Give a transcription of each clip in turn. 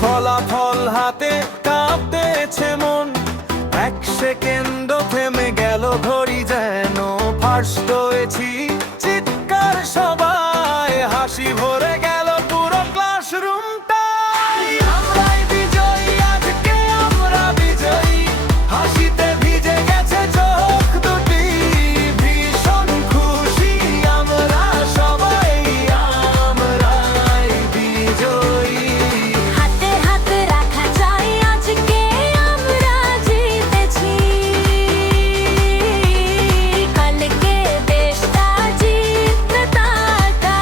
ফলাফল হাতে কাঁপতেছে মন, এক সেকেন্ড থেমে গেল ঘড়ি যেন। ফার্স্ট হয়েছি, চিৎকার সবাই, হাসি ভরে গেল পুরো ক্লাসরুমটাই। আমরাই বিজয়ী, আজকে আমরা বিজয়ী, হাসিতে ভিজে গেছে চোখ দুটি। ভীষণ খুশি আমরা সবাই, আমরাই বিজয়ী। হাতে হাত রাখা যায়, আজকে আমরা জিতেছি। কালকে দেশটা জিতবে তারা।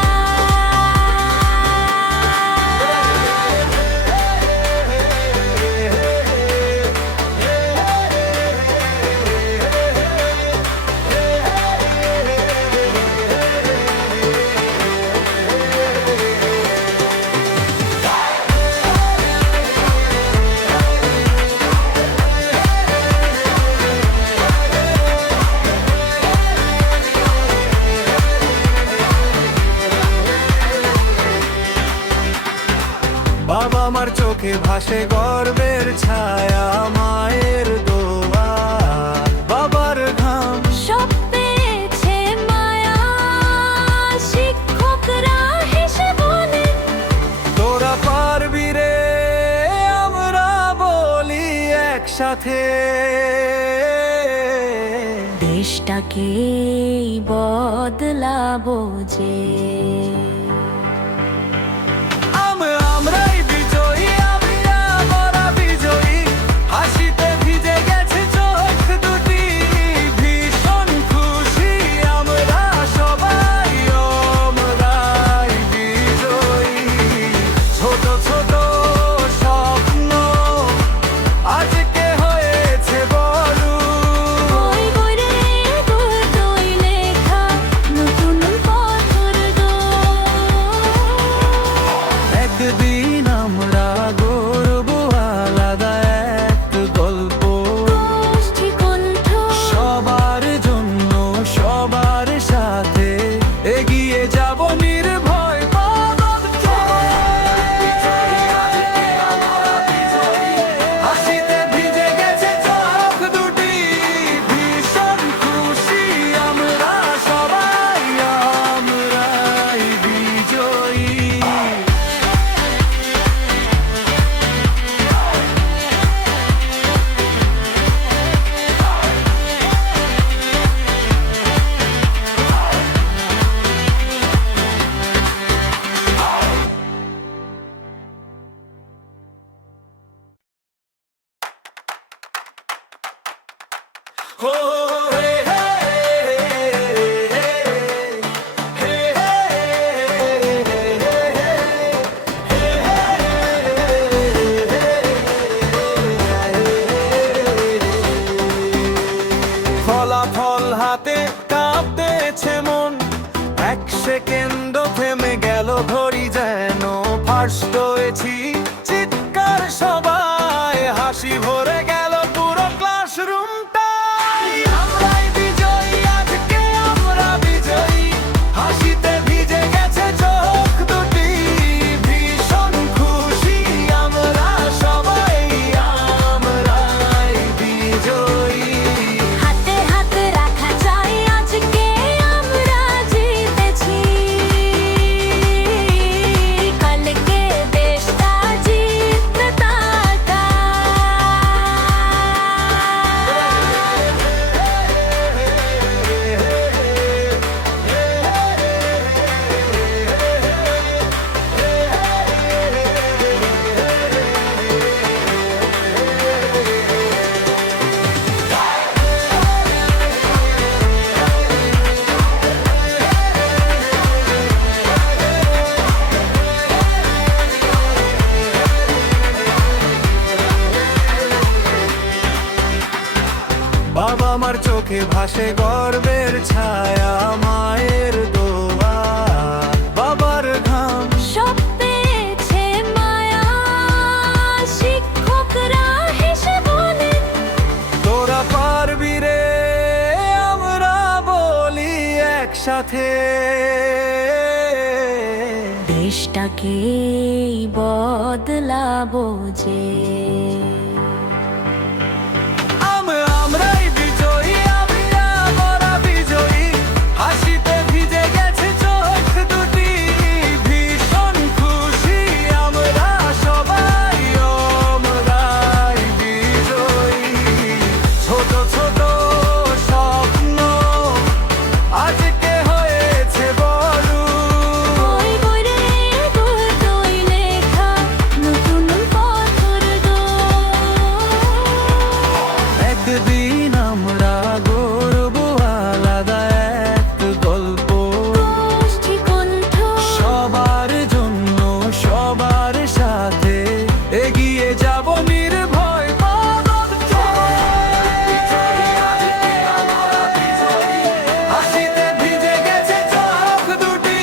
বাবা মার চোখে ভাসে গর্বের ছায়া, মায়ের দোয়া, বাবার ঘাম, সব পেয়েছে মায়া, শিক্ষকরা হেসে বলে তোরা পারবি রে, আমরা বলি একসাথে। দেশটাকে বদলাবো যে। আমরাই বিজয়ী, আমরা বিজয়ী, হাসিতে ভিজে গেছে চোখ দুটি। ভীষণ খুশি আমরা সবাই, আমরাই বিজয়ী। ছোট ছোট স্বপ্ন আজকে হয়েছে বড়। বই বইরে দুটোই লেখা, নতুন পথের একদিন আমরা গর্ব, আলাদা এক গল্প। গোষ্ঠী কণ্ঠ, সবার জন্য, সবার সাথে এগিয়ে যাব নির্ভয় পদক্ষেপে। হাসিতে ভিজে গেছে চোখ দুটি, ভীষণ খুশি আমরা সবাই, আমরাই বিজয়ী। ফলাফল হাতে কাঁপতেছে মন, এক সেকেন্ড থেমে গেল ঘড়ি যেন। ফার্স্ট হয়েছি, চিৎকার সবাই, হাসি ভরে গেল পুরো ক্লাসরুমটাই। আমরাই বিজয়ী, আজকে আমরা বিজয়ী, হাসিতে ভিজে গেছে চোখ দুটি। ভীষণ খুশি আমরা সবাই, আমরাই বিজয়ী। হাতে হাত রাখা যায়, আজকে আমরা জিতেছি। কালকে দেশটা জিতবে তারা। বাবা মার চোখে ভাসে গর্বের ছায়া, মায়ের দোয়া, বাবার ঘাম, সব পেয়েছে মায়া, দেশটাকে বদলাবো যে। আমরাই বিজয়ী, আমরা বিজয়ী, হাসিতে ভিজে গেছে চোখ দুটি, ভীষণ খুশি আমরা সবাই, আমরাই বিজয়ী। ছোট ছোট স্বপ্ন আজকে হয়েছে বড়, বই বইরে বই লেখা নতুন পথর একদিন আমরা গর্ব আলাদা এক গল্প, গোষ্ঠী কণ্ঠ সবার জন্য সবার সাথে এগিয়ে যাব নির্ভয় পদক্ষেপে। হাসিতে ভিজে গেছে চোখ দুটি,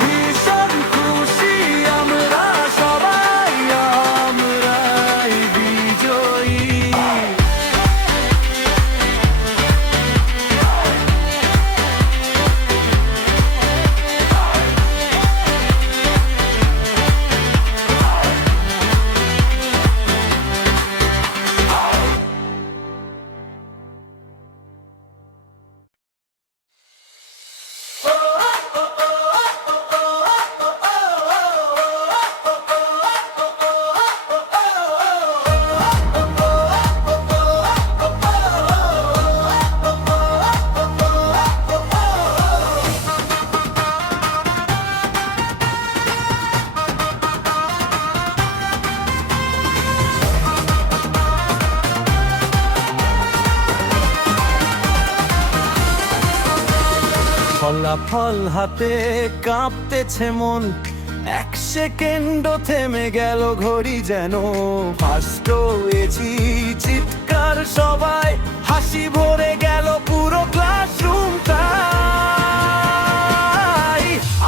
ভীষণ খুশি আমরা সবাই, আমরাই বিজয়ী। ফলাফল হাতে কাঁপতেছে মন, এক সেকেন্ড থেমে গেল ঘড়ি যেন। ফার্স্ট হয়েছি চিৎকার সবাই, হাসি ভরে গেল পুরো ক্লাসরুমটাই।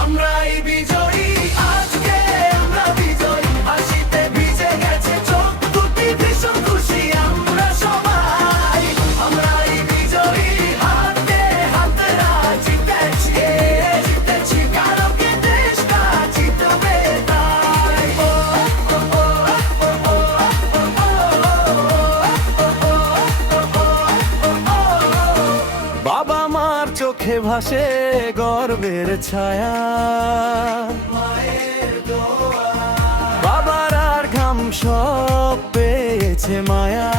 আমরাই বিজয়ী, আজকে আমরা বিজয়ী, হাসিতে ভিজে গেছে চোখ দুটি, ভীষণ খুশি আমরা সবাই, আমরাই বিজয়ী। হাতে হাতে জিতেছি, জিতেছি, কারোকে দেশটা জিতবে তাই। বাবা মার চোখে ভাসে গর্বের ছায়া, মায়ের দোয়া, বাবার আর ঘাম সব পেয়েছে মায়া।